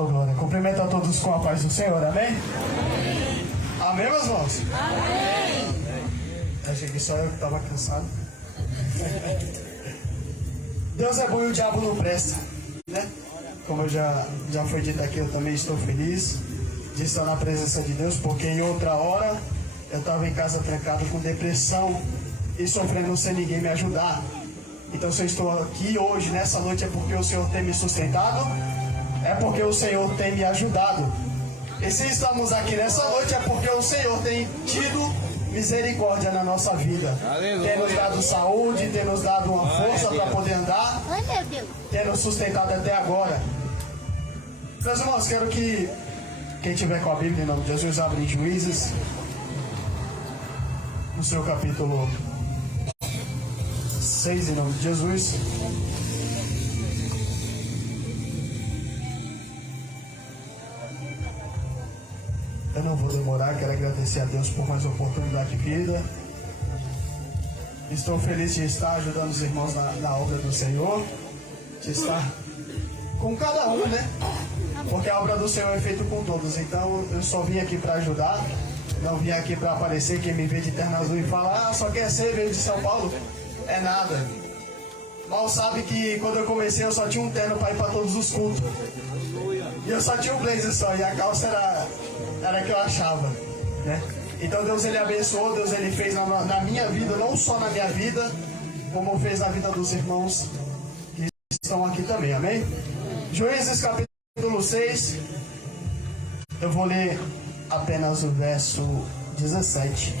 Oh, glória. Cumprimento a todos com a paz do Senhor, amém? Amém, meus irmãos? Amém. Achei que só eu que estava cansado. Deus é bom e o diabo não presta, né? Como eu já foi dito aqui, eu também estou feliz de estar na presença de Deus, porque em outra hora eu estava em casa trancado com depressão e sofrendo sem ninguém me ajudar. Então se eu estou aqui hoje, nessa noite, é porque o Senhor tem me sustentado, é porque o Senhor tem me ajudado. E se estamos aqui nessa noite é porque o Senhor tem tido misericórdia na nossa vida. Aleluia. Tem nos dado saúde, tem nos dado uma força para poder andar, tem nos sustentado até agora. Meus irmãos, quero que quem tiver com a Bíblia, em nome de Jesus, abra em Juízes, no seu capítulo 6, em nome de Jesus. Eu não vou demorar, quero agradecer a Deus por mais oportunidade de vida. Estou feliz de estar ajudando os irmãos na obra do Senhor, de estar com cada um, né? Porque a obra do Senhor é feita com todos. Então eu só vim aqui para ajudar, não vim aqui para aparecer. Quem me vê de terno azul e fala, só quer ser, veio de São Paulo, é nada. Mal sabe que quando eu comecei eu só tinha um terno para ir para todos os cultos. E eu só tinha um blazer só, e a calça era que eu achava, né? Então Deus ele abençoou, Deus ele fez na minha vida, não só na minha vida, como fez na vida dos irmãos que estão aqui também, amém? Juízes capítulo 6, eu vou ler apenas o verso 17.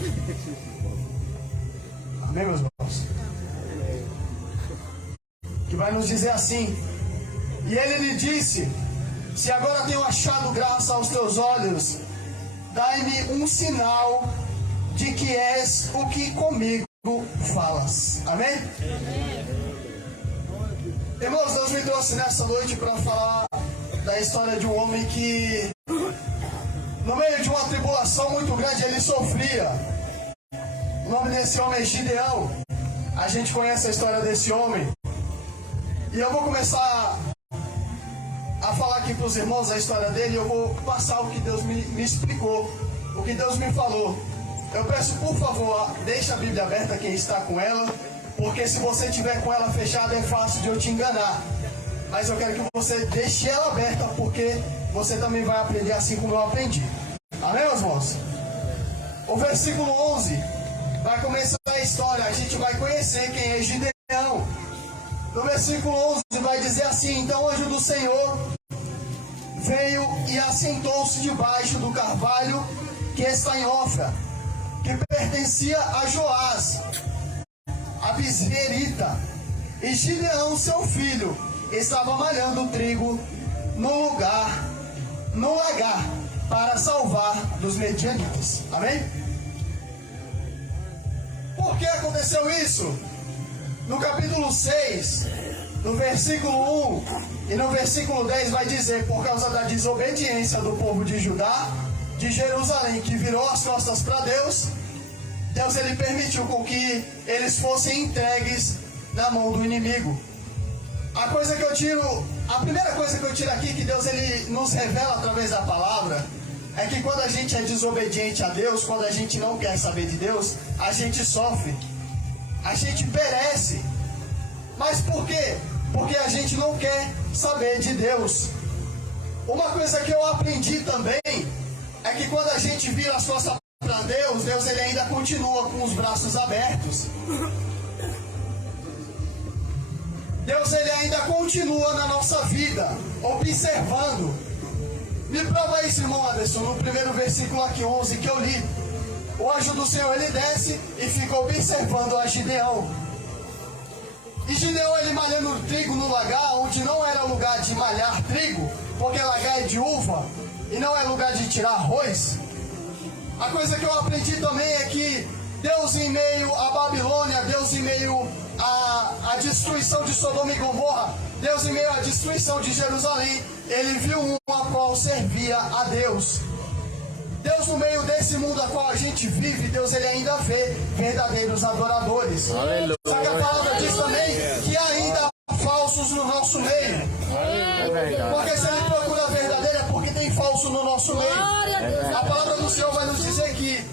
Amém, meus irmãos? Que vai nos dizer assim: e ele lhe disse, se agora tenho achado graça aos teus olhos, dai-me um sinal de que és o que comigo falas. Amém? Irmãos, Deus me trouxe nessa noite para falar da história de um homem que, no meio de uma tribulação muito grande, ele sofria. O nome desse homem é Gideão. A gente conhece a história desse homem. E eu vou começar a falar aqui para os irmãos a história dele. Eu vou passar o que Deus me explicou, o que Deus me falou. Eu peço, por favor, deixe a Bíblia aberta, quem está com ela, porque se você tiver com ela fechada é fácil de eu te enganar. Mas eu quero que você deixe ela aberta, porque você também vai aprender assim como eu aprendi. Amém, meus irmãos? O versículo 11 vai começar a história. A gente vai conhecer quem é Gideão. No versículo 11 vai dizer assim: então o anjo do Senhor veio e assentou-se debaixo do carvalho que está em Ofra, que pertencia a Joás, a bisreerita. E Gideão, seu filho, estava malhando trigo no lagar, para salvar dos medianitas. Amém? Por que aconteceu isso? No capítulo 6, no versículo 1 e no versículo 10 vai dizer: por causa da desobediência do povo de Judá, de Jerusalém, que virou as costas para Deus, Deus ele permitiu com que eles fossem entregues na mão do inimigo. A primeira coisa que eu tiro aqui, que Deus ele nos revela através da palavra, é que quando a gente é desobediente a Deus, quando a gente não quer saber de Deus, a gente sofre, a gente perece. Mas por quê? Porque a gente não quer saber de Deus. Uma coisa que eu aprendi também é que quando a gente vira as costas para Deus, Deus ele ainda continua com os braços abertos. Deus ele ainda continua na nossa vida, observando. Me prova isso, irmão Anderson, no primeiro versículo aqui, 11, que eu li. O anjo do Senhor ele desce e fica observando a Gideão. E Gideão ele malhando trigo no lagar, onde não era lugar de malhar trigo, porque lagar é de uva e não é lugar de tirar arroz. A coisa que eu aprendi também é que Deus, em meio à Babilônia, Deus em meio à destruição de Sodoma e Gomorra, Deus em meio à destruição de Jerusalém, ele viu um a qual servia a Deus. Deus, no meio desse mundo a qual a gente vive, Deus ele ainda vê verdadeiros adoradores. Aleluia. Só que a palavra diz também que ainda há falsos no nosso meio. É verdade. Porque se ele procura verdadeiro, falso no nosso meio. A palavra do Senhor vai nos dizer que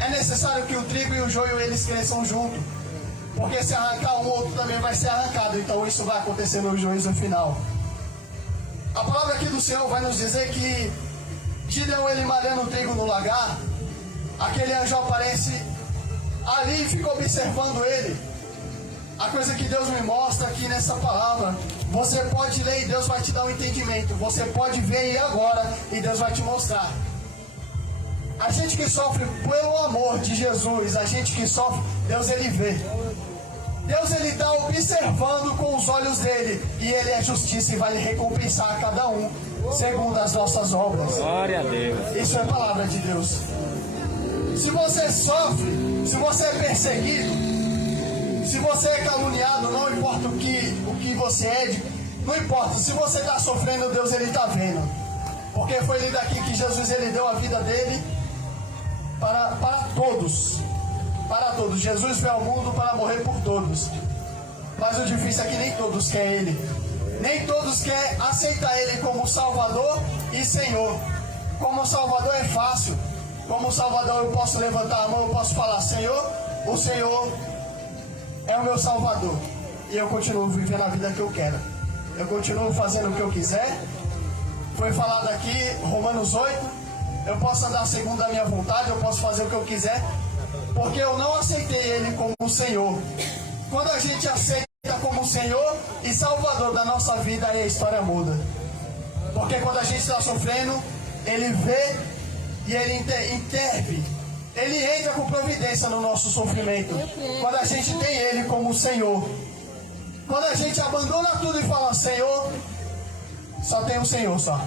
é necessário que o trigo e o joio eles cresçam junto. Porque se arrancar um, outro também vai ser arrancado. Então isso vai acontecer no juízo final. A palavra aqui do Senhor vai nos dizer que Gideão ele malhando o trigo no lagar, aquele anjo aparece ali e fica observando ele. A coisa que Deus me mostra aqui nessa palavra, você pode ler e Deus vai te dar um entendimento. Você pode ver e agora e Deus vai te mostrar. A gente que sofre pelo amor de Jesus, a gente que sofre, Deus ele vê. Deus ele está observando com os olhos dele e ele é justiça e vai recompensar a cada um segundo as nossas obras. Glória a Deus. Isso é a palavra de Deus. Se você sofre, se você é perseguido, se você é caluniado, não importa o que você é, não importa. Se você está sofrendo, Deus ele está vendo. Porque foi ali daqui que Jesus ele deu a vida dele para todos. Para todos. Jesus veio ao mundo para morrer por todos. Mas o difícil é que nem todos querem Ele. Nem todos querem aceitar Ele como Salvador e Senhor. Como Salvador é fácil. Como Salvador eu posso levantar a mão, eu posso falar: Senhor, o Senhor é o meu Salvador. E eu continuo vivendo a vida que eu quero. Eu continuo fazendo o que eu quiser. Foi falado aqui, Romanos 8. Eu posso andar segundo a minha vontade, eu posso fazer o que eu quiser. Porque eu não aceitei Ele como o Senhor. Quando a gente aceita como Senhor e Salvador da nossa vida, aí a história muda. Porque quando a gente está sofrendo, Ele vê e Ele intervém. Ele entra com providência no nosso sofrimento. Quando a gente tem Ele como Senhor. Quando a gente abandona tudo e fala: Senhor, só tem o Senhor só.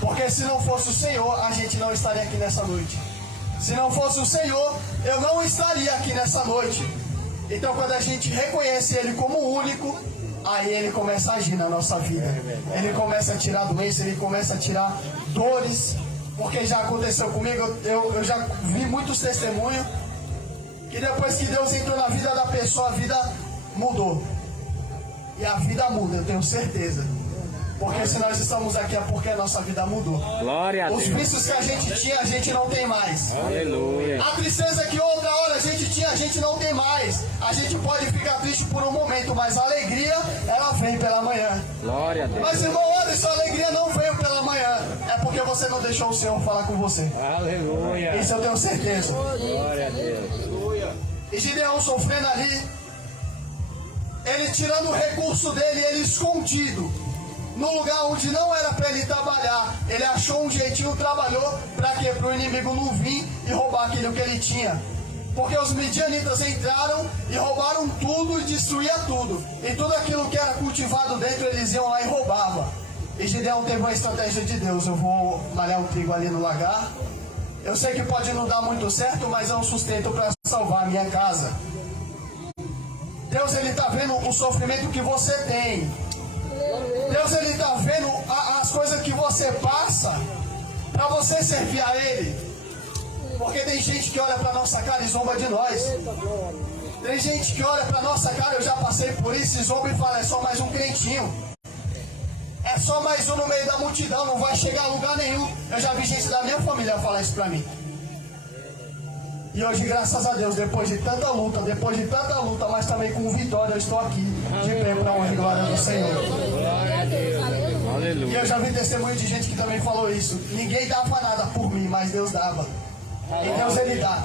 Porque se não fosse o Senhor, a gente não estaria aqui nessa noite. Se não fosse o Senhor, eu não estaria aqui nessa noite. Então quando a gente reconhece Ele como único, aí Ele começa a agir na nossa vida. Ele começa a tirar doença, Ele começa a tirar dores. Porque já aconteceu comigo, eu já vi muitos testemunhos que depois que Deus entrou na vida da pessoa, a vida mudou. E a vida muda, eu tenho certeza. Porque se nós estamos aqui é porque a nossa vida mudou. Glória a Deus. Os vícios que a gente tinha, a gente não tem mais. Aleluia. A tristeza que outra hora a gente tinha, a gente não tem mais. A gente pode ficar triste por um momento, mas a alegria, ela vem pela manhã. Glória a Deus. Mas irmão, olha, sua alegria não veio pela manhã. É porque você não deixou o Senhor falar com você. Aleluia. Isso eu tenho certeza. Glória a Deus. E Gideão sofrendo ali, ele tirando o recurso dele, ele escondido. No lugar onde não era para ele trabalhar, ele achou um jeitinho, trabalhou, para quê? Para o inimigo não vir e roubar aquilo que ele tinha. Porque os midianitas entraram e roubaram tudo e destruíam tudo. E tudo aquilo que era cultivado dentro, eles iam lá e roubavam. E Gideão teve uma estratégia de Deus: eu vou malhar o trigo ali no lagar. Eu sei que pode não dar muito certo, mas é um sustento para salvar a minha casa. Deus, ele está vendo o sofrimento que você tem. Deus, ele está vendo as coisas que você passa para você servir a Ele. Porque tem gente que olha para nossa cara e zomba de nós. Tem gente que olha para nossa cara, eu já passei por isso, e zomba e fala: é só mais um crentinho. É só mais um no meio da multidão, não vai chegar a lugar nenhum. Eu já vi gente da minha família falar isso para mim. E hoje, graças a Deus, depois de tanta luta, mas também com vitória, eu estou aqui de pé para a honra e glória do Senhor. Glória a Deus. Aleluia. E eu já vi testemunho de gente que também falou isso. Ninguém dava nada por mim, mas Deus dava. E Deus, ele dá.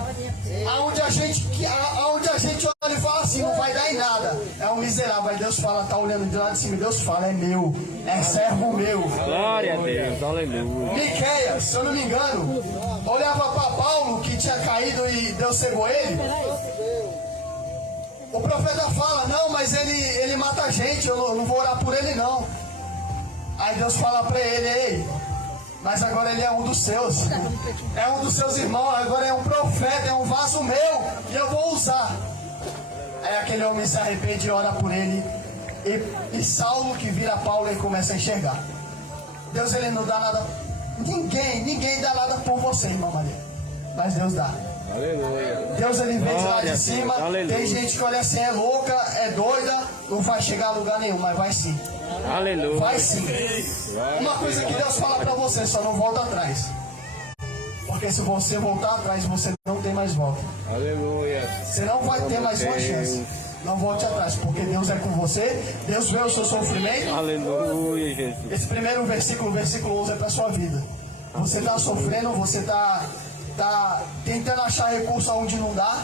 Aonde a gente olha e fala assim: não vai dar em nada, é um miserável. Aí Deus fala, tá olhando de lá de cima, Deus fala: é meu, é servo meu. Glória a Deus, aleluia. Miqueias, se eu não me engano, olhava para Paulo que tinha caído e Deus cegou ele. O profeta fala: não, mas ele mata a gente, eu não vou orar por ele não. Aí Deus fala para ele: ei, mas agora ele é um dos seus, é um dos seus irmãos, agora é um profeta, é um vaso meu, e eu vou usar. Aí aquele homem se arrepende e ora por ele, e Saulo, que vira Paulo, e começa a enxergar. Deus, ele não dá nada, ninguém dá nada por você, irmã Maria, mas Deus dá. Aleluia. Deus, ele vem de lá de Glória a cima. Deus. Aleluia. Tem gente que olha assim: é louca, é doida, não vai chegar a lugar nenhum, mas vai sim. Aleluia. Vai sim. Uma coisa que Deus fala pra você, só não volta atrás. Porque se você voltar atrás, você não tem mais volta. Aleluia. Você não vai ter mais uma chance. Não volte atrás, porque Deus é com você. Deus vê o seu sofrimento. Aleluia, Jesus. Esse primeiro versículo, versículo 11, é para sua vida. Você está sofrendo, você está tentando achar recurso onde não dá,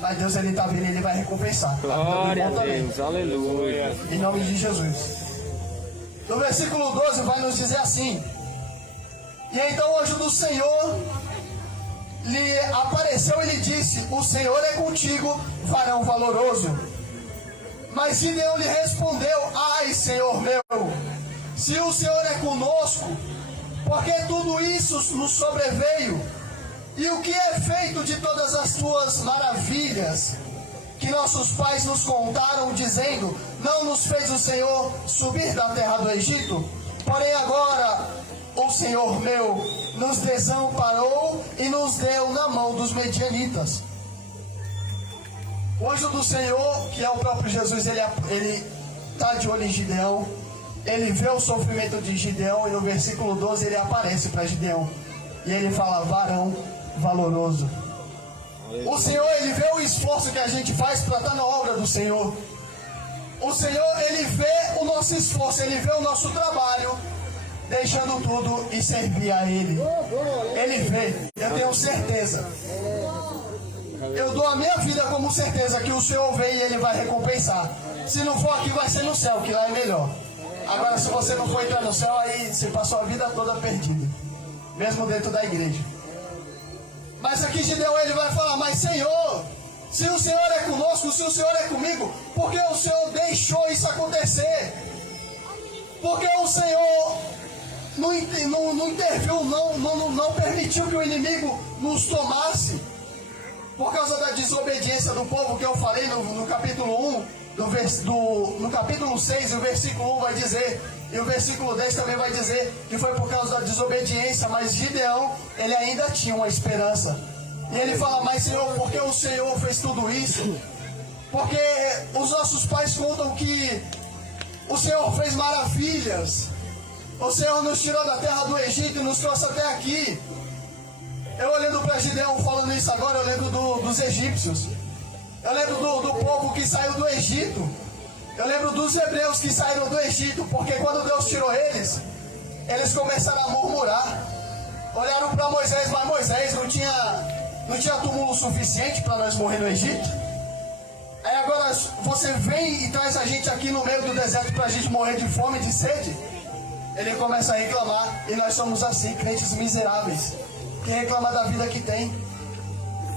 mas Deus ele está vendo, ele vai recompensar. Glória a Deus. Aleluia. Em nome de Jesus. No versículo 12 vai nos dizer assim: e então o anjo do Senhor lhe apareceu e lhe disse: o Senhor é contigo, varão valoroso. Mas Gideão lhe respondeu: ai, Senhor meu, se o Senhor é conosco, porque tudo isso nos sobreveio? E o que é feito de todas as tuas maravilhas que nossos pais nos contaram, dizendo: não nos fez o Senhor subir da terra do Egito? Porém agora o Senhor meu nos desamparou e nos deu na mão dos medianitas. O anjo do Senhor, que é o próprio Jesus, ele está de olho em Gideão. Ele vê o sofrimento de Gideão e no versículo 12 ele aparece para Gideão. E ele fala: varão valoroso. O Senhor, ele vê o esforço que a gente faz para estar na obra do Senhor. O Senhor, ele vê o nosso esforço, ele vê o nosso trabalho, deixando tudo e servir a Ele. Ele vê, eu tenho certeza. Eu dou a minha vida como certeza que o Senhor vê e Ele vai recompensar. Se não for aqui, vai ser no céu, que lá é melhor. Agora, se você não for entrar no céu, aí você passou a vida toda perdida, mesmo dentro da igreja. Mas aqui Gideão, ele vai falar: mas Senhor, se o Senhor é conosco, se o Senhor é comigo, por que o Senhor deixou isso acontecer? Porque o Senhor não interviu, não permitiu que o inimigo nos tomasse. Por causa da desobediência do povo que eu falei no capítulo 1, no capítulo 6, o versículo 1 vai dizer, e o versículo 10 também vai dizer que foi por causa da desobediência, mas Gideão, ele ainda tinha uma esperança. E ele fala: mas Senhor, por que o Senhor fez tudo isso? Porque os nossos pais contam que o Senhor fez maravilhas. O Senhor nos tirou da terra do Egito e nos trouxe até aqui. Eu olhando para Gideão falando isso agora, eu lembro dos egípcios. Eu lembro do povo que saiu do Egito. Eu lembro dos hebreus que saíram do Egito, porque quando Deus tirou eles começaram a murmurar. Olharam para Moisés, mas Moisés não tinha túmulo suficiente para nós morrer no Egito. Aí agora você vem e traz a gente aqui no meio do deserto para a gente morrer de fome e de sede. Ele começa a reclamar, e nós somos assim, crentes miseráveis, que reclama da vida que tem.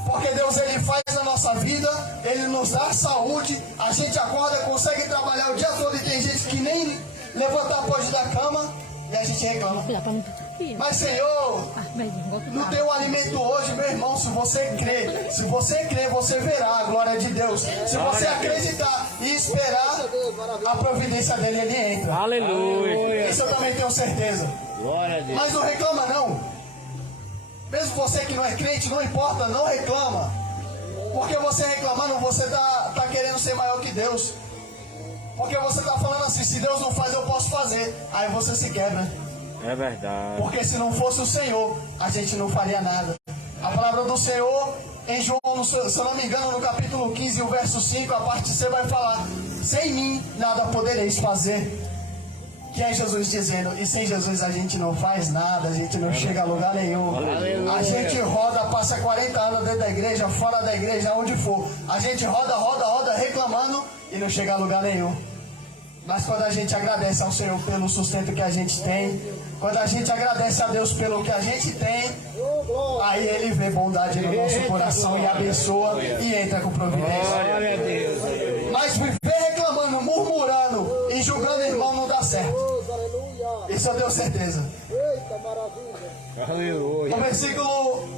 Porque Deus, ele faz na nossa vida, ele nos dá saúde, a gente acorda, consegue trabalhar o dia todo, e tem gente que nem levantar pode da cama, e a gente reclama. Mas Senhor, não tem um alimento hoje, meu irmão. Se você crer, você verá a glória de Deus. Se você acreditar e esperar, a providência dele, ele entra. Aleluia. Isso eu também tenho certeza. Glória a Deus. Mas não reclama não. Mesmo você que não é crente, não importa, não reclama. Porque você reclamando, você tá querendo ser maior que Deus. Porque você tá falando assim: se Deus não faz, eu posso fazer. Aí você se quebra. É verdade. Porque se não fosse o Senhor, a gente não faria nada. A palavra do Senhor, em João, se eu não me engano, no capítulo 15, o verso 5, a parte C vai falar: sem mim nada podereis fazer. Que é Jesus dizendo: e sem Jesus a gente não faz nada, a gente não chega a lugar nenhum. Aleluia. A gente roda, passa 40 anos dentro da igreja, fora da igreja, onde for. A gente roda, reclamando e não chega a lugar nenhum. Mas quando a gente agradece ao Senhor pelo sustento que a gente tem, quando a gente agradece a Deus pelo que a gente tem, aí Ele vê bondade no nosso coração e abençoa e entra com providência. Glória a Deus. Mas viver reclamando, murmurando e julgando irmão não dá certo. Isso eu tenho certeza. Aleluia. No versículo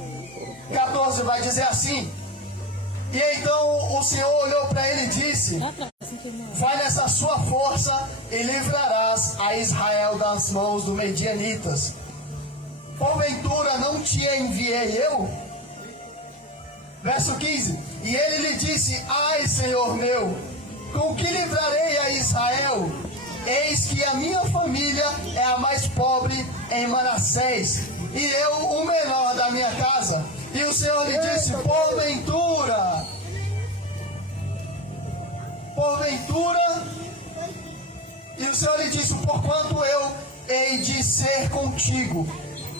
14 vai dizer assim: e então o Senhor olhou para ele e disse: vai nessa sua força e livrarás a Israel das mãos dos medianitas. Porventura não te enviei eu? Verso 15: e ele lhe disse: ai, Senhor meu, com que livrarei a Israel? eis que a minha família é a mais pobre em Manassés, e eu o menor da minha casa. E o Senhor lhe disse, porventura, e o Senhor lhe disse, porquanto eu hei de ser contigo,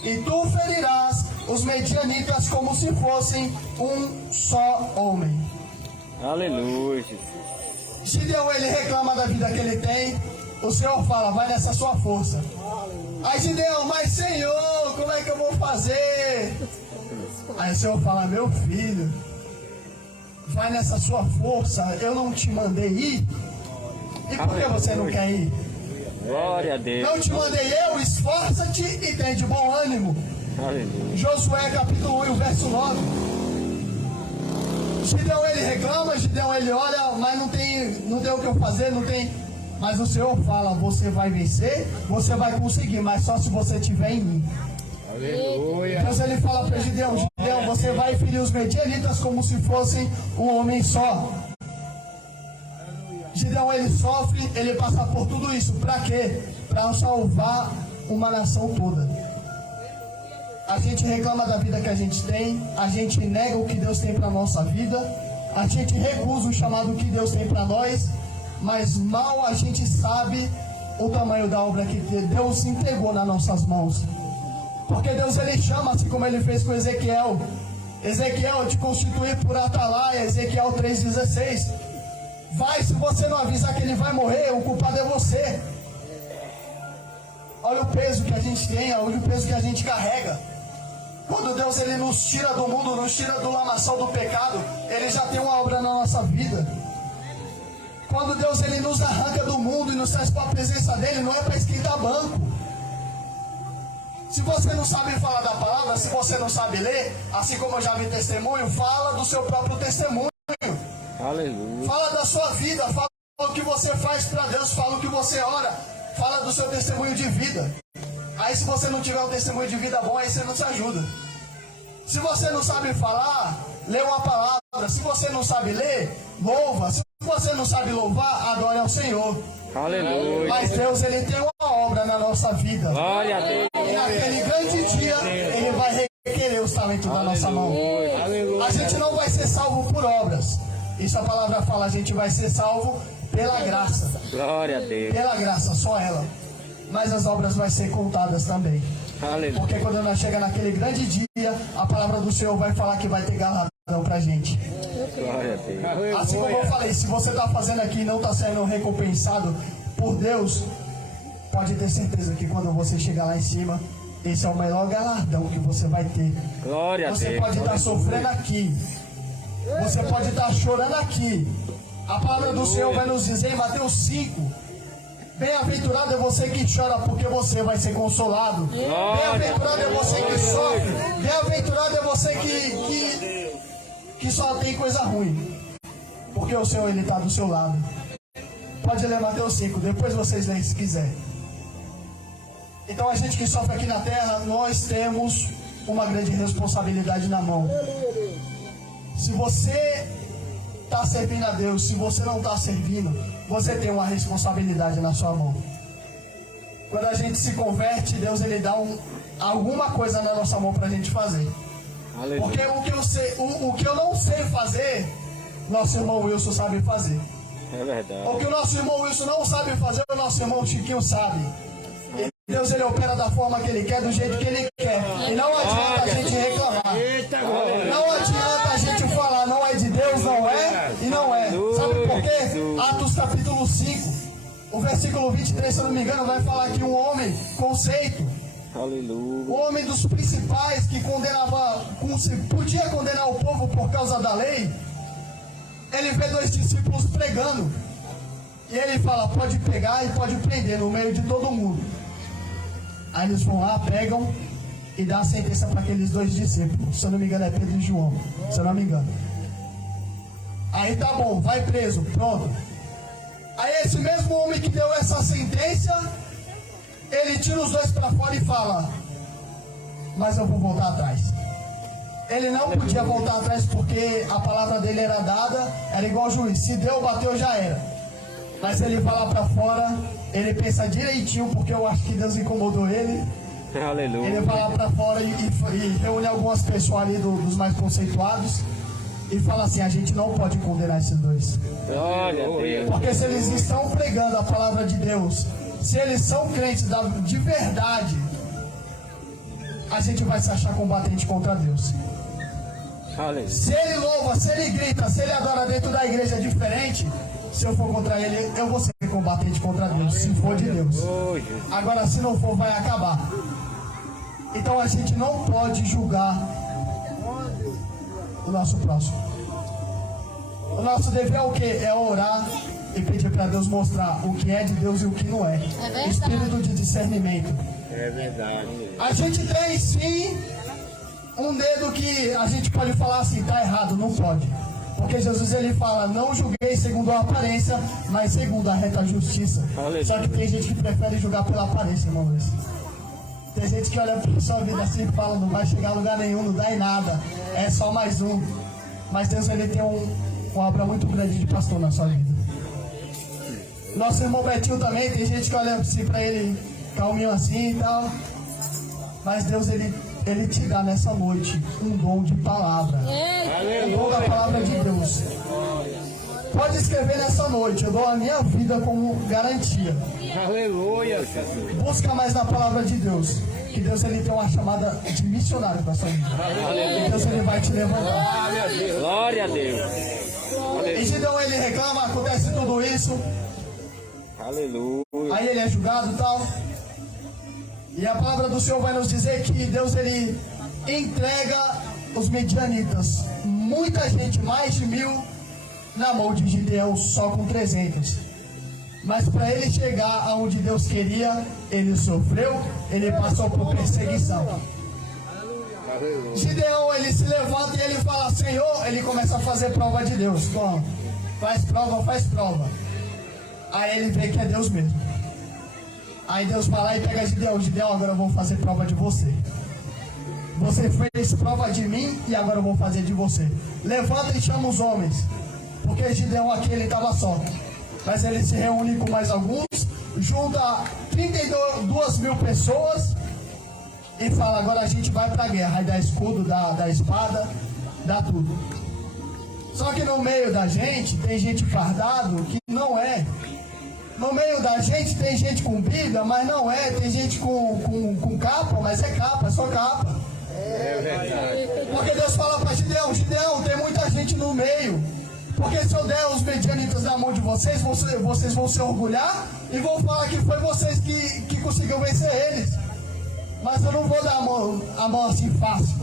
e tu ferirás os medianitas como se fossem um só homem. Aleluia, Jesus. Gideão, ele reclama da vida que ele tem. O Senhor fala, vai nessa sua força. Aí Gideão, mas Senhor, como é que eu vou fazer? Aí o Senhor fala, meu filho, vai nessa sua força, eu não te mandei ir? E por que você não quer ir? Glória a Deus. Não te mandei eu, esforça-te e tem de bom ânimo. Aleluia. Josué capítulo 1, verso 9. Gideão ele reclama, Gideão ele olha, mas não tem o que eu fazer, não tem. Mas o Senhor fala, você vai vencer, você vai conseguir, mas só se você tiver em mim. Aleluia. Deus ele fala para Gideão, Gideão, você vai ferir os medianitas como se fossem um homem só. Gideão ele sofre, ele passa por tudo isso, para quê? Para salvar uma nação toda. A gente reclama da vida que a gente tem, a gente nega o que Deus tem para nossa vida, a gente recusa o chamado que Deus tem para nós, mas mal a gente sabe o tamanho da obra que Deus entregou nas nossas mãos. Porque Deus ele chama, assim como ele fez com Ezequiel. Ezequiel, te constituir por atalaia, Ezequiel 3,16. Vai, se você não avisar que ele vai morrer, o culpado é você. Olha o peso que a gente tem, olha o peso que a gente carrega. Quando Deus ele nos tira do mundo, nos tira do lamaçal do pecado, ele já tem uma obra na nossa vida. Quando Deus ele nos arranca do mundo e nos traz para a presença dele, não é para esquentar banco. Se você não sabe falar da palavra, se você não sabe ler, assim como eu já vi testemunho, fala do seu próprio testemunho. Aleluia. Fala da sua vida, fala o que você faz para Deus, fala o que você ora, fala do seu testemunho de vida. Aí se você não tiver um testemunho de vida bom, aí você não se ajuda. Se você não sabe falar, lê uma palavra. Se você não sabe ler, louva. Se você não sabe louvar, adore ao Senhor. Aleluia. Mas Deus ele tem uma obra na nossa vida. Glória a Deus. E naquele grande dia, ele vai requerer os talentos da nossa mão. A gente não vai ser salvo por obras. Isso a palavra fala, a gente vai ser salvo pela graça. Glória a Deus. Pela graça, só ela. Mas as obras vão ser contadas também. Aleluia. Porque quando nós chegamos naquele grande dia, a palavra do Senhor vai falar que vai ter galardão pra gente. Glória a Deus. Assim como eu falei, se você está fazendo aqui e não está sendo recompensado por Deus, pode ter certeza que quando você chegar lá em cima, esse é o melhor galardão que você vai ter. Glória a Deus. Você pode estar sofrendo aqui, você pode estar chorando aqui. A palavra do Senhor vai nos dizer em Mateus 5: bem-aventurado é você que chora, porque você vai ser consolado. Bem-aventurado é você que sofre. Bem-aventurado é você que só tem coisa ruim, porque o Senhor ele está do seu lado. Pode ler Mateus 5, depois vocês leem se quiser. Então a gente que sofre aqui na terra, nós temos uma grande responsabilidade na mão. Se você está servindo a Deus, se você não está servindo, você tem uma responsabilidade na sua mão. Quando a gente se converte, Deus ele dá alguma coisa na nossa mão para a gente fazer. Aleluia. Porque o que eu não sei fazer, nosso irmão Wilson sabe fazer. É verdade. O que o nosso irmão Wilson não sabe fazer, o nosso irmão Chiquinho sabe. E Deus ele opera da forma que ele quer, do jeito que ele quer. E não adianta a gente reclamar. Não adianta a gente falar, não é de Deus, não é, e não é. Sabe por quê? Atos capítulo 5, o versículo 23, se eu não me engano, vai falar que um homem, conceito, Aleluia. o homem dos principais que podia condenar o povo por causa da lei, ele vê dois discípulos pregando. E ele fala, pode pegar e pode prender no meio de todo mundo. Aí eles vão lá, pegam e dá a sentença para aqueles dois discípulos. Se eu não me engano é Pedro e João, se eu não me engano. Aí tá bom, vai preso, pronto. Aí esse mesmo homem que deu essa sentença, ele tira os dois para fora e fala, mas eu vou voltar atrás. Ele não podia voltar atrás porque a palavra dele era dada, era igual ao juiz, se deu, bateu, já era. Mas ele vai lá para fora ele pensa direitinho, porque eu acho que Deus incomodou ele. Aleluia. Ele vai lá pra fora e reúne algumas pessoas ali dos mais conceituados e fala assim: a gente não pode condenar esses dois. Glória a Deus. Porque se eles estão pregando a palavra de Deus, se eles são crentes de verdade, a gente vai se achar combatente contra Deus. Aleluia. Se ele louva, se ele grita, se ele adora dentro da igreja diferente, se eu for contra ele, eu vou ser combatente contra Deus, se for de Deus. Oh, Jesus. Agora, se não for, vai acabar. Então a gente não pode julgar o nosso próximo. O nosso dever é o quê? É orar e pedir para Deus mostrar o que é de Deus e o que não é. Espírito de discernimento. É verdade. A gente tem sim um dedo que a gente pode falar assim: tá errado, não pode. Porque Jesus ele fala: não julguei segundo a aparência, mas segundo a reta justiça. Aleluia. Só que tem gente que prefere julgar pela aparência, irmão Luiz. Tem gente que olha pra sua vida assim e fala: não vai chegar a lugar nenhum, não dá em nada, é só mais um. Mas Deus ele tem uma obra muito grande de pastor na sua vida. Nosso irmão Betinho também, tem gente que olha assim pra ele calminho assim e tal. Mas Deus ele te dá nessa noite um dom de palavra. O dom da palavra de Deus. Pode escrever nessa noite: eu dou a minha vida como garantia. Aleluia, Jesus. Busca mais na palavra de Deus. Que Deus ele tem uma chamada de missionário para sua vida. E Deus ele vai te levantar. Glória a Deus. E Gideão ele reclama, acontece tudo isso. Aleluia. Aí ele é julgado e tal. E a palavra do Senhor vai nos dizer que Deus ele entrega os medianitas, muita gente, mais de 1000, na mão de Gideão só com 300. Mas para ele chegar aonde Deus queria, ele sofreu, ele passou por perseguição. Gideão ele se levanta e ele fala: Senhor, ele começa a fazer prova de Deus. Bom, faz prova, faz prova. Aí ele vê que é Deus mesmo. Aí Deus vai lá e pega Gideão: Gideão, agora eu vou fazer prova de você. Você fez prova de mim e agora eu vou fazer de você. Levanta e chama os homens. Porque Gideão aqui ele estava só. Mas ele se reúne com mais alguns, junta 32.000 pessoas e fala: agora a gente vai pra guerra. Aí dá escudo, dá espada, dá tudo. Só que no meio da gente tem gente fardado que não é. No meio da gente tem gente com Bíblia, mas não é. Tem gente com capa, mas é capa, é só capa. É verdade. Porque Deus fala para Gideão: Gideão, tem muita gente no meio. Porque se eu der os medianitas na mão de vocês, vocês vão se orgulhar e vão falar que foi vocês que conseguiram vencer eles. Mas eu não vou dar a mão assim fácil.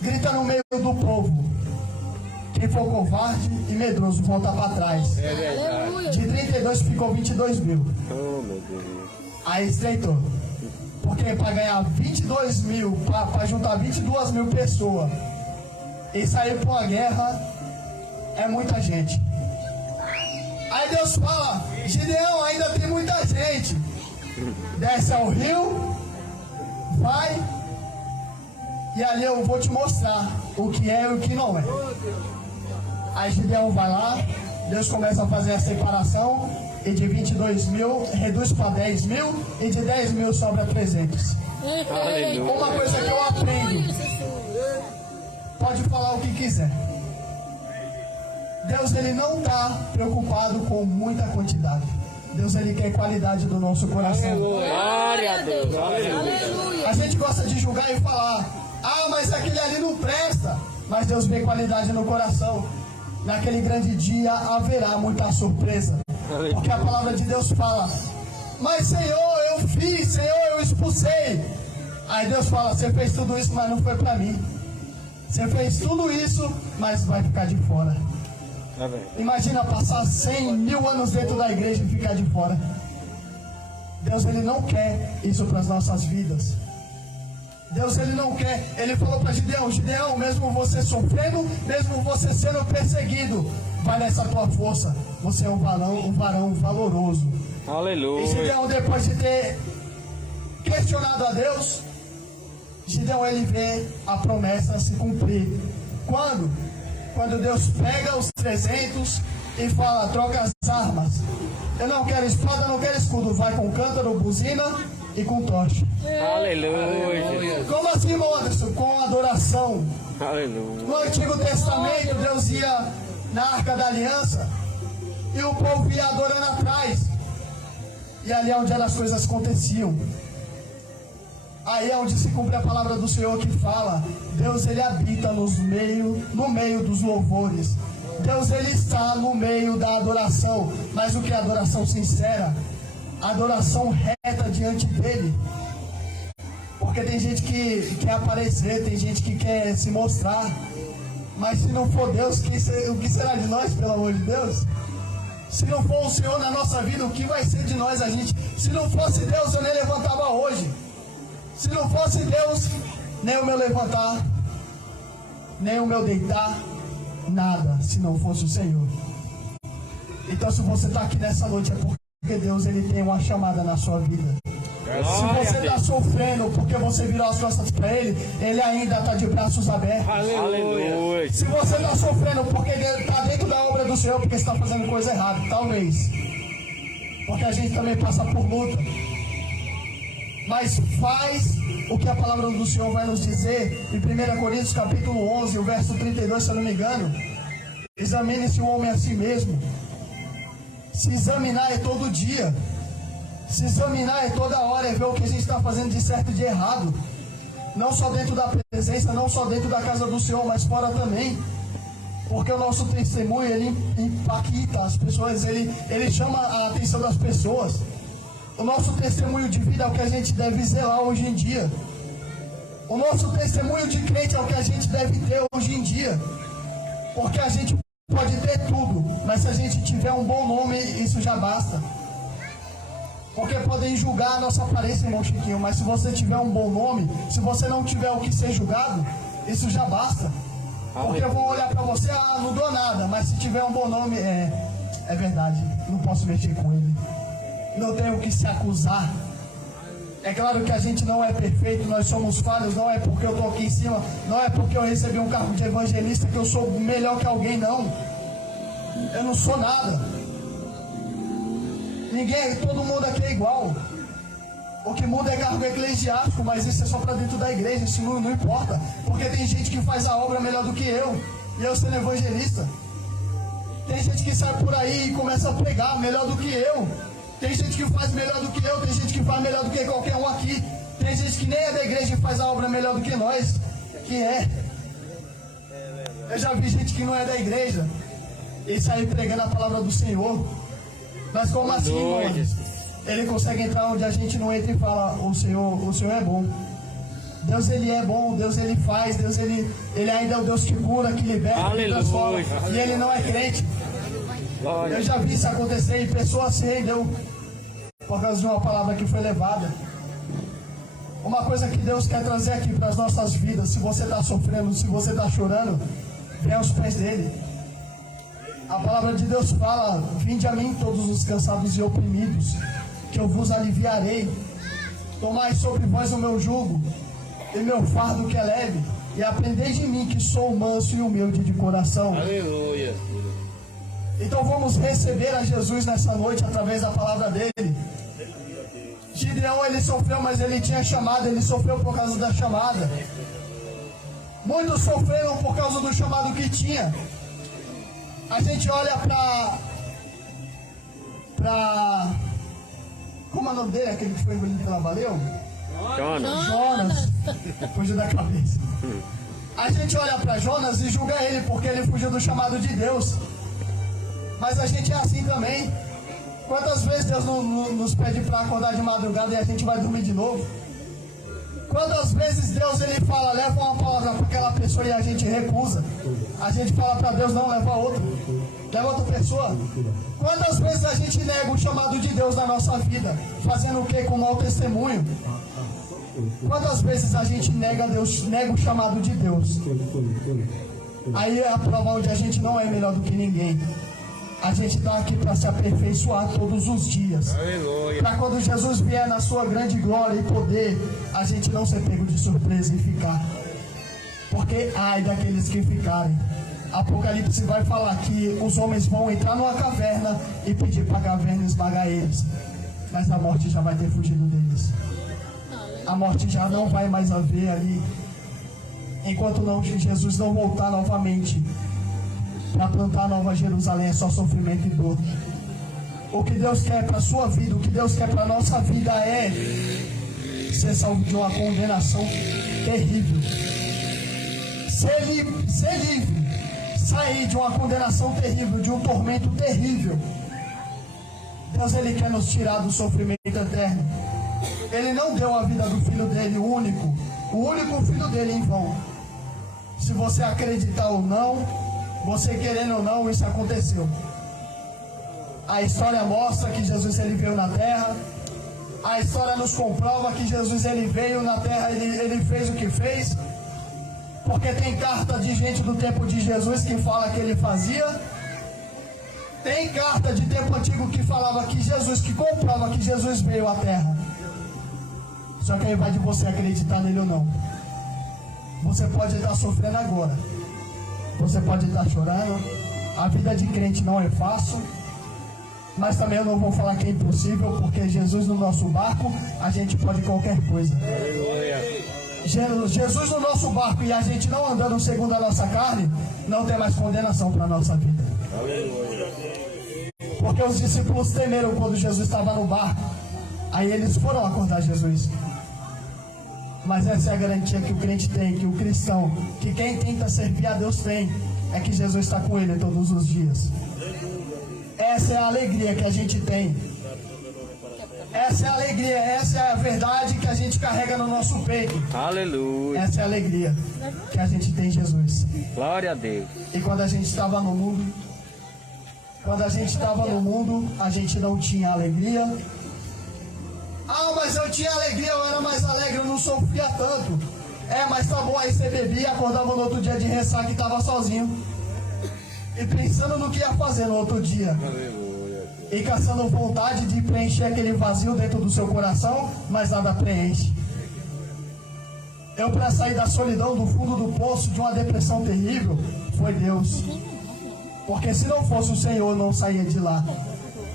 Grita no meio do povo: quem for covarde e medroso volta para trás. É verdade. De 32 ficou 22.000. Oh, meu Deus. Aí estreitou. Porque para ganhar 22.000, para juntar 22.000 pessoas e sair para uma guerra, é muita gente. Aí Deus fala: Gideão, ainda tem muita gente. Desce ao rio, vai, e ali eu vou te mostrar o que é e o que não é. Aí Gideão vai lá, Deus começa a fazer a separação, e de 22.000 reduz para 10.000, e de 10.000 sobra 300. Aleluia. Uma coisa que eu aprendo: pode falar o que quiser. Deus ele não está preocupado com muita quantidade. Deus ele quer qualidade do nosso coração. Glória a Deus. Aleluia. A gente gosta de julgar e falar: ah, mas aquele ali não presta. Mas Deus vê qualidade no coração. Naquele grande dia haverá muita surpresa. Porque a palavra de Deus fala: mas Senhor, eu fiz, Senhor, eu expulsei. Aí Deus fala: você fez tudo isso, mas não foi para mim. Você fez tudo isso, mas vai ficar de fora. Imagina passar 100.000 anos dentro da igreja e ficar de fora. Deus ele não quer isso para as nossas vidas. Deus ele não quer. Ele falou para Gideão: Gideão, mesmo você sofrendo, mesmo você sendo perseguido, vai nessa tua força. Você é um varão valoroso. Aleluia. E Gideão, depois de ter questionado a Deus, Gideão ele vê a promessa se cumprir. Quando Deus pega os 300 e fala, troca as armas. Eu não quero espada, não quero escudo. Vai com cântaro, buzina e com tocha. Aleluia. Como assim, irmão Anderson? Com adoração. Aleluia. No Antigo Testamento, Deus ia na Arca da Aliança e o povo ia adorando atrás. E ali é onde as coisas aconteciam. Aí é onde se cumpre a palavra do Senhor que fala, Deus ele habita no meio dos louvores. Deus ele está no meio da adoração. Mas o que é adoração sincera? Adoração reta diante dele. Porque tem gente que quer aparecer, tem gente que quer se mostrar. Mas se não for Deus, o que será de nós, pelo amor de Deus? Se não for o Senhor na nossa vida, o que vai ser de nós, a gente? Se não fosse Deus, eu nem levantava hoje. Se não fosse Deus, nem o meu levantar, nem o meu deitar, nada, se não fosse o Senhor. Então se você está aqui nessa noite, é porque Deus ele tem uma chamada na sua vida. Se você está sofrendo porque você virou as costas para Ele, Ele ainda está de braços abertos. Aleluia. Se você está sofrendo porque está dentro da obra do Senhor, porque você está fazendo coisa errada, talvez. Porque a gente também passa por luta. Mas faz o que a palavra do Senhor vai nos dizer em 1 Coríntios capítulo 11, o verso 32, se eu não me engano. Examine-se o homem a si mesmo. Se examinar é todo dia. Se examinar é toda hora, é ver o que a gente está fazendo de certo e de errado. Não só dentro da presença, não só dentro da casa do Senhor, mas fora também. Porque o nosso testemunho, ele impacta as pessoas, ele chama a atenção das pessoas. O nosso testemunho de vida é o que a gente deve zelar hoje em dia. O nosso testemunho de crente é o que a gente deve ter hoje em dia. Porque a gente pode ter tudo, mas se a gente tiver um bom nome, isso já basta. Porque podem julgar a nossa aparência, irmão Chiquinho, mas se você tiver um bom nome, se você não tiver o que ser julgado, isso já basta. Porque vão olhar para você, não dou nada, mas se tiver um bom nome, é verdade, não posso mexer com ele. Não tenho o que se acusar. É claro que a gente não é perfeito, nós somos falhos, não é porque eu estou aqui em cima, não é porque eu recebi um cargo de evangelista que eu sou melhor que alguém, não. Eu não sou nada. Todo mundo aqui é igual. O que muda é cargo eclesiástico, mas isso é só para dentro da igreja, isso não importa. Porque tem gente que faz a obra melhor do que eu, e eu sendo evangelista. Tem gente que sai por aí e começa a pregar melhor do que eu. Tem gente que faz melhor do que eu, tem gente que faz melhor do que qualquer um aqui. Tem gente que nem é da igreja e faz a obra melhor do que nós, que é. Eu já vi gente que não é da igreja e sair pregando a palavra do Senhor. Mas como assim, irmão? Ele consegue entrar onde a gente não entra e fala, o Senhor é bom. Deus ele é bom, Deus ele faz, Deus ele ainda é o Deus que cura, que liberta, que transforma. E ele não é crente. Eu já vi isso acontecer e pessoas se rendeu por causa de uma palavra que foi levada. Uma coisa que Deus quer trazer aqui para as nossas vidas, se você está sofrendo, se você está chorando, vem aos pés dele. A palavra de Deus fala, vinde a mim todos os cansados e oprimidos, que eu vos aliviarei. Tomai sobre vós o meu jugo e meu fardo que é leve, e aprendei de mim que sou manso e humilde de coração. Aleluia. Então vamos receber a Jesus nessa noite através da palavra dele. Gideão ele sofreu, mas ele tinha chamada, ele sofreu por causa da chamada. Muitos sofreram por causa do chamado que tinha. A gente olha pra como é o nome dele, aquele que foi engolido pela baleia? Jonas. Fugiu da cabeça. A gente olha para Jonas e julga ele porque ele fugiu do chamado de Deus. Mas a gente é assim também. Quantas vezes Deus nos pede para acordar de madrugada e a gente vai dormir de novo? Quantas vezes Deus ele fala, leva uma palavra para aquela pessoa e a gente recusa? A gente fala para Deus, não, leva outra. Leva outra pessoa. Quantas vezes a gente nega o chamado de Deus na nossa vida? Fazendo o que? Com mau testemunho. Quantas vezes a gente nega o chamado de Deus? Aí é a prova onde a gente não é melhor do que ninguém. A gente está aqui para se aperfeiçoar todos os dias. Para quando Jesus vier na sua grande glória e poder, a gente não ser pego de surpresa e ficar. Porque ai daqueles que ficarem. Apocalipse vai falar que os homens vão entrar numa caverna e pedir para a caverna esmagar eles, mas a morte já vai ter fugido deles. A morte já não vai mais haver ali, enquanto não Jesus não voltar novamente para plantar a Nova Jerusalém. É só sofrimento e dor. O que Deus quer para a sua vida, o que Deus quer para a nossa vida é ser salvo de uma condenação terrível. Ser livre, sair de uma condenação terrível, de um tormento terrível. Deus, Ele quer nos tirar do sofrimento eterno. Ele não deu a vida do Filho dele, o único Filho dele, em vão. Se você acreditar ou não, você querendo ou não, isso aconteceu. A história mostra que Jesus ele veio na terra. A história nos comprova que Jesus ele veio na terra, ele fez o que fez. Porque tem carta de gente do tempo de Jesus que fala que ele fazia. Tem carta de tempo antigo que falava que Jesus, que comprova que Jesus veio à terra. Só que aí vai de você acreditar nele ou não. Você pode estar sofrendo agora. Você pode estar chorando. A vida de crente não é fácil. Mas também eu não vou falar que é impossível, porque Jesus no nosso barco, a gente pode qualquer coisa. Jesus no nosso barco e a gente não andando segundo a nossa carne, não tem mais condenação para a nossa vida. Porque os discípulos temeram quando Jesus estava no barco. Aí eles foram acordar Jesus. Mas essa é a garantia que o crente tem, que o cristão, que quem tenta servir a Deus tem, é que Jesus está com ele todos os dias. Essa é a alegria que a gente tem. Essa é a alegria, essa é a verdade que a gente carrega no nosso peito. Aleluia. Essa é a alegria que a gente tem em Jesus. Glória a Deus. E quando a gente estava no mundo, a gente não tinha alegria. Ah, mas eu tinha alegria, eu era mais alegre, eu não sofria tanto. Mas tá bom, aí você bebia, acordava no outro dia de ressaca e estava sozinho. E pensando no que ia fazer no outro dia. Aleluia. E caçando vontade de preencher aquele vazio dentro do seu coração, mas nada preenche. Eu, para sair da solidão, do fundo do poço, de uma depressão terrível, foi Deus. Porque se não fosse o Senhor, eu não saía de lá.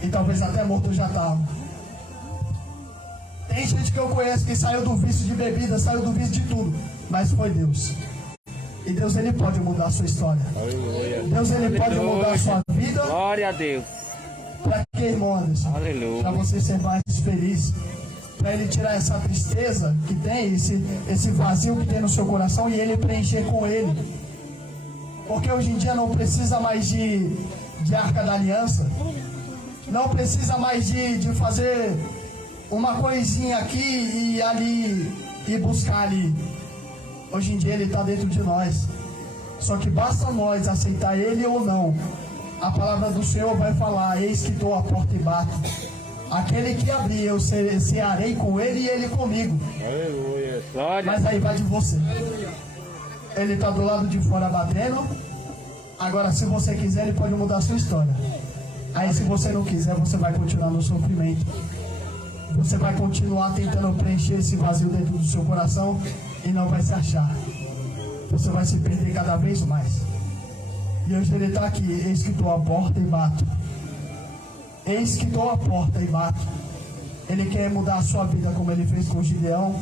E talvez até morto eu já estava. Tem gente que eu conheço que saiu do vício de bebida, saiu do vício de tudo, mas foi Deus. E Deus, Ele pode mudar a sua história. Aleluia. Deus, Ele pode mudar a sua vida. Glória a Deus. Para que, irmão Anderson? Aleluia. Para você ser mais feliz. Para Ele tirar essa tristeza que tem, esse vazio que tem no seu coração e Ele preencher com Ele. Porque hoje em dia não precisa mais de Arca da Aliança. Não precisa mais de fazer uma coisinha aqui e ali e buscar ali. Hoje em dia Ele está dentro de nós. Só que basta nós aceitar Ele ou não. A palavra do Senhor vai falar: eis que estou à porta e bato. Aquele que abrir, eu cearei com Ele e Ele comigo. Aleluia. Glória. Mas aí vai de você. Ele está do lado de fora batendo. Agora, se você quiser, Ele pode mudar a sua história. Aí, se você não quiser, você vai continuar no sofrimento. Você vai continuar tentando preencher esse vazio dentro do seu coração e não vai se achar. Você vai se perder cada vez mais. E hoje Ele está aqui: eis que estou à porta e bato. Eis que estou à porta e bato. Ele quer mudar a sua vida como Ele fez com Gideão.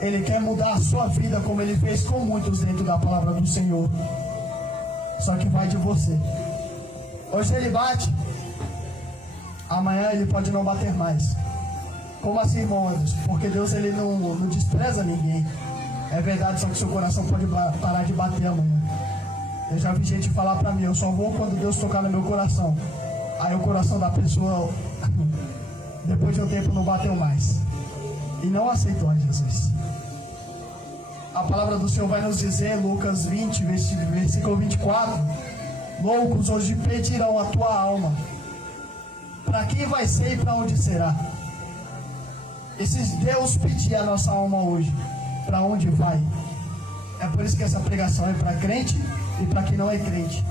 Ele quer mudar a sua vida como Ele fez com muitos dentro da palavra do Senhor. Só que vai de você. Hoje Ele bate, amanhã Ele pode não bater mais. Como assim, irmão Anderson? Porque Deus, Ele não despreza ninguém. É verdade, só que seu coração pode parar de bater amanhã. Eu já vi gente falar pra mim: eu só vou quando Deus tocar no meu coração. Aí o coração da pessoa, depois de um tempo, não bateu mais. E não aceitou a Jesus. A palavra do Senhor vai nos dizer, Lucas 20, versículo 24: loucos hoje pedirão a tua alma. Para quem vai ser e para onde será? E se Deus pedir a nossa alma hoje, para onde vai? É por isso que essa pregação é para crente e para quem não é crente.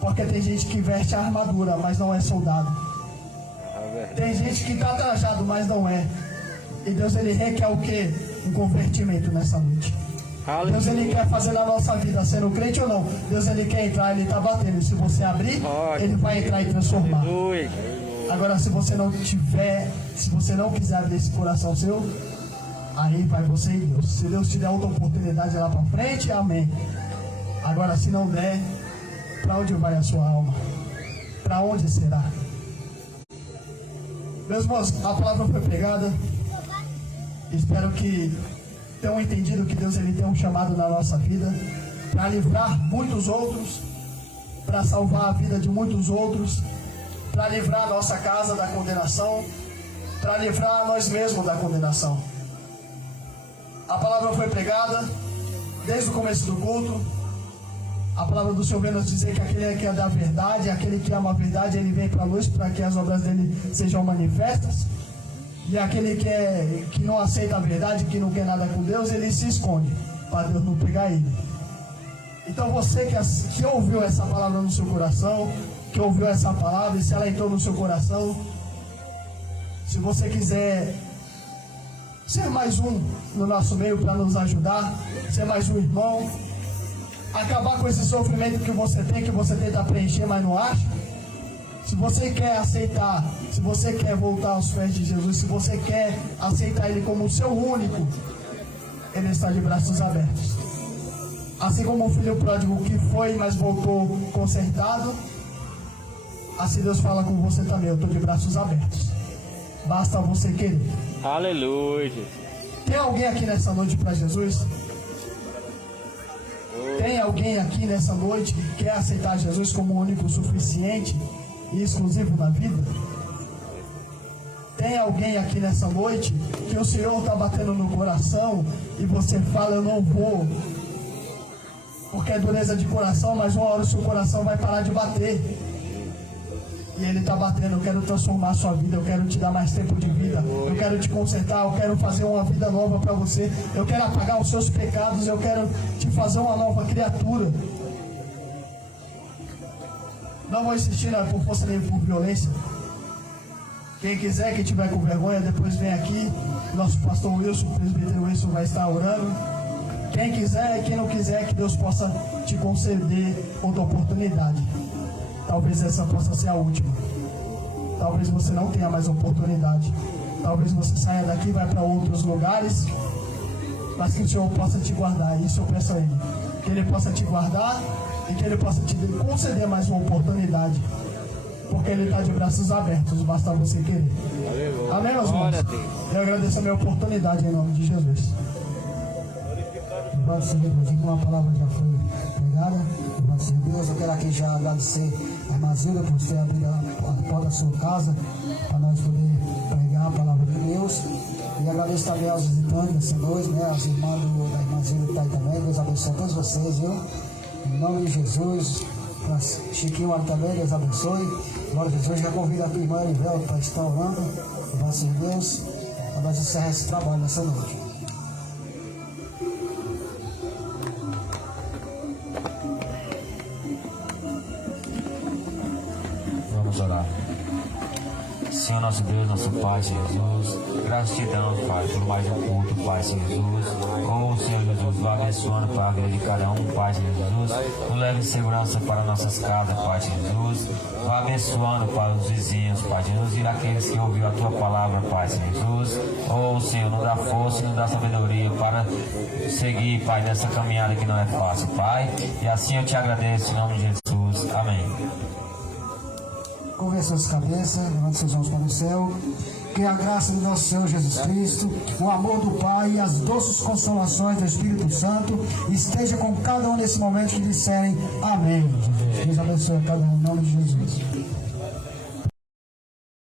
Porque tem gente que veste a armadura, mas não é soldado. Tem gente que está trajado, mas não é. E Deus, Ele requer o quê? Um convertimento nessa noite. Deus ele quer fazer na nossa vida, sendo crente ou não. Deus ele quer entrar, ele está batendo. E se você abrir, ele vai entrar e transformar. Aleluia. Agora se você não quiser abrir esse coração seu, aí vai você e Deus. Se Deus te der outra oportunidade lá para frente, amém. Agora se não der, para onde vai a sua alma? Para onde será? Meus irmãos, a palavra foi pregada. Espero que tenham entendido que Deus ele tem um chamado na nossa vida para livrar muitos outros, para salvar a vida de muitos outros, para livrar a nossa casa da condenação, para livrar nós mesmos da condenação. A palavra foi pregada desde o começo do culto. A palavra do Senhor vem nos dizer que aquele que é da verdade, aquele que ama a verdade, ele vem para a luz para que as obras dele sejam manifestas. E aquele que não aceita a verdade, que não quer nada com Deus, ele se esconde para Deus não pegar ele. Então você que ouviu essa palavra no seu coração, que ouviu essa palavra, e se ela entrou no seu coração, se você quiser ser mais um no nosso meio para nos ajudar, ser mais um irmão, acabar com esse sofrimento que você tem, que você tenta preencher, mas não acha. Se você quer aceitar, se você quer voltar aos pés de Jesus, se você quer aceitar Ele como o seu único, Ele está de braços abertos. Assim como o filho pródigo que foi, mas voltou consertado, assim Deus fala com você também. Eu estou de braços abertos. Basta você querer. Aleluia. Tem alguém aqui nessa noite para Jesus? Tem alguém aqui nessa noite que quer aceitar Jesus como o único suficiente e exclusivo na vida? Tem alguém aqui nessa noite que o Senhor está batendo no coração e você fala, eu não vou, porque é dureza de coração, mas uma hora o seu coração vai parar de bater. E Ele está batendo, eu quero transformar a sua vida, eu quero te dar mais tempo de vida, eu quero te consertar, eu quero fazer uma vida nova para você, eu quero apagar os seus pecados, eu quero te fazer uma nova criatura. Não vou insistir por força nem por violência. Quem quiser, quem tiver com vergonha, depois vem aqui, nosso pastor Wilson, o presbítero Wilson vai estar orando. Quem quiser e quem não quiser, que Deus possa te conceder outra oportunidade. Talvez essa possa ser a última. Talvez você não tenha mais oportunidade. Talvez você saia daqui e vá para outros lugares, mas que o Senhor possa te guardar. Isso eu peço a Ele. Que Ele possa te guardar e que Ele possa te conceder mais uma oportunidade. Porque Ele está de braços abertos, basta você querer. Aleluia. Amém, meus irmãos? Eu agradeço a minha oportunidade em nome de Jesus. Louvado seja Deus, uma palavra já foi pregada. Louvado seja Deus, eu quero aqui já agradecer a irmã Zilda por ter abrido a porta da sua casa para nós poder pregar a palavra de Deus. E agradeço também aos visitantes dessa noite, né, aos irmãos da irmã Zilda que está aí também. Deus abençoe a todos vocês, viu? Em nome de Jesus, para Chiquinho ali também, Deus abençoe. Glória a Jesus, já convido aqui a irmã Erivel para estar orando. Louvado seja Deus, para nós encerrar esse trabalho nessa noite. Orar. Senhor nosso Deus, nosso Pai, Senhor Jesus, gratidão, Pai, por mais um culto, Pai, Senhor Jesus. Oh, Senhor Jesus, vá abençoando, Pai, a vida de cada um, Pai, Senhor Jesus. Nos leve em segurança para nossas casas, Pai, Senhor Jesus. Vá abençoando, Pai, os vizinhos, Pai, Senhor Jesus, e aqueles que ouviram a Tua palavra, Pai, Senhor Jesus. Oh, Senhor, nos dá força e nos dá sabedoria para seguir, Pai, nessa caminhada que não é fácil, Pai. E assim eu te agradeço, em nome de Jesus. Amém. Curve as suas cabeças, levante seus olhos para o céu. Que a graça de nosso Senhor Jesus Cristo, o amor do Pai e as doces consolações do Espírito Santo esteja com cada um nesse momento que disserem amém. Deus abençoe a cada um em nome de Jesus.